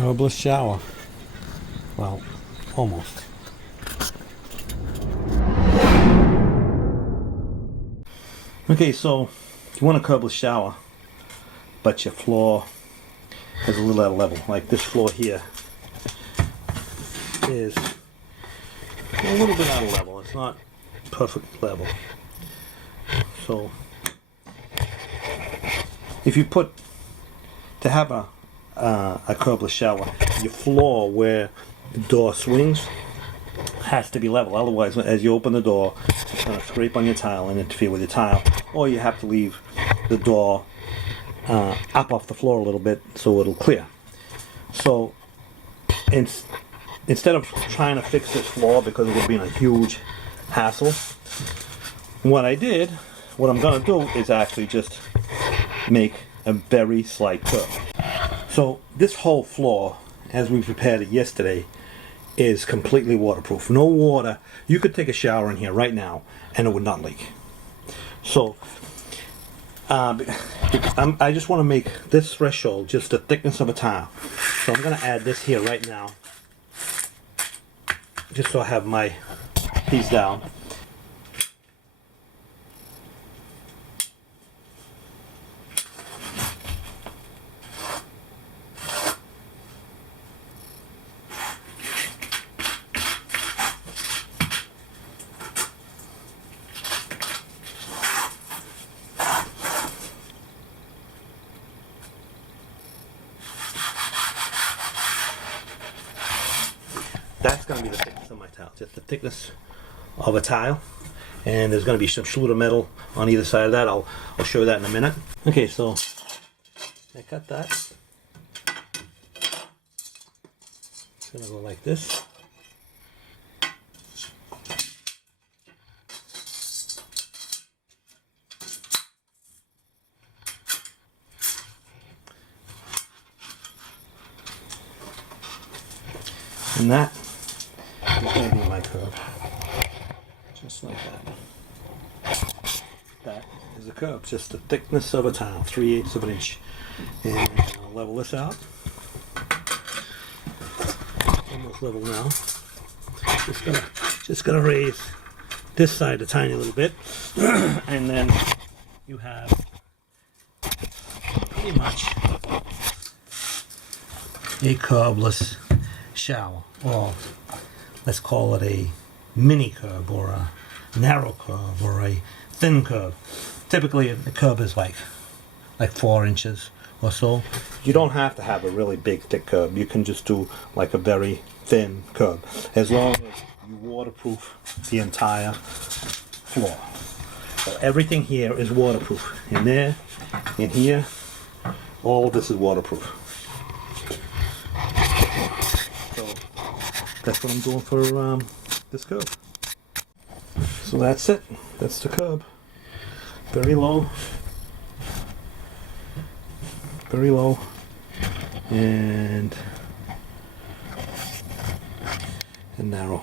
Curbless shower. Well, almost. Okay, so you want a curbless shower, but your floor is a little out of level. Like this floor here is a little bit out of level. It's not perfect level. So if you put, to have a curbless shower, your floor where the door swings has to be level. Otherwise, as you open the door, it's going to scrape on your tile and interfere with your tile. Or you have to leave the door up off the floor a little bit so it'll clear. So instead of trying to fix this floor because it would be a huge hassle, what I'm going to do is actually just make a very slight curve. So this whole floor, as we prepared it yesterday, is completely waterproof. No water. You could take a shower in here right now and it would not leak. So I just want to make this threshold just the thickness of a tile. So I'm going to add this here right now, just so I have my piece down. That's going to be the thickness of my tile, just the thickness of a tile. And there's going to be some Schluter metal on either side of that. I'll show you that in a minute. Okay, so I cut that. It's going to go like this. And that is going to be my curve, just like that. That is a curve, just the thickness of a tile, 3/8 of an inch. And I'll level this out. Almost level now. Just gonna raise this side a tiny little bit, and then you have pretty much a curbless shower, or let's call it a mini curb, or a narrow curve, or a thin curve. Typically a curb is like 4 inches or so. You don't have to have a really big thick curb. You can just do like a very thin curb, as long as you waterproof the entire floor. So everything here is waterproof. In there, in here, all of this is waterproof. That's what I'm doing for this curb. So that's it. That's the curb. Very low, and narrow.